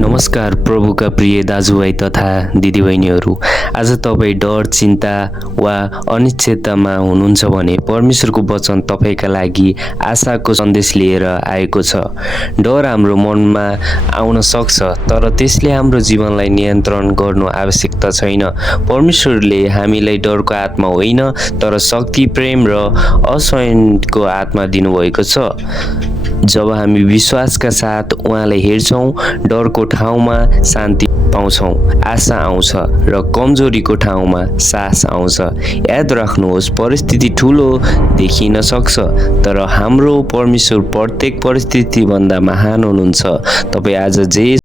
नमस्कार प्रभुका प्रिय दाजुभाइ तथा दिदीबहिनीहरू। आज तपाईँ डर, चिन्ता वा अनिश्चिततामा हुनुहुन्छ भने परमेश्वरको वचन तपाईँका लागि आशाको सन्देश लिएर आएको छ। डर हाम्रो मनमा आउन सक्छ, तर त्यसले हाम्रो जीवनलाई नियन्त्रण गर्नु आवश्यकता छैन। परमेश्वरले हामीलाई डरको आत्मा होइन, तर शक्ति, प्रेम र असहनको आत्मा दिनुभएको छ। जब हामी विश्वासका साथ उहाँलाई हेर्छौँ, डरको ठाउँमा शान्ति पाउँछौँ, आशा आउँछ र कमजोरीको ठाउँमा साहस आउँछ। याद राख्नुहोस्, परिस्थिति ठुलो देखिन सक्छ, तर हाम्रो परमेश्वर प्रत्येक परिस्थितिभन्दा महान हुनुहुन्छ। तपाईँ आज जे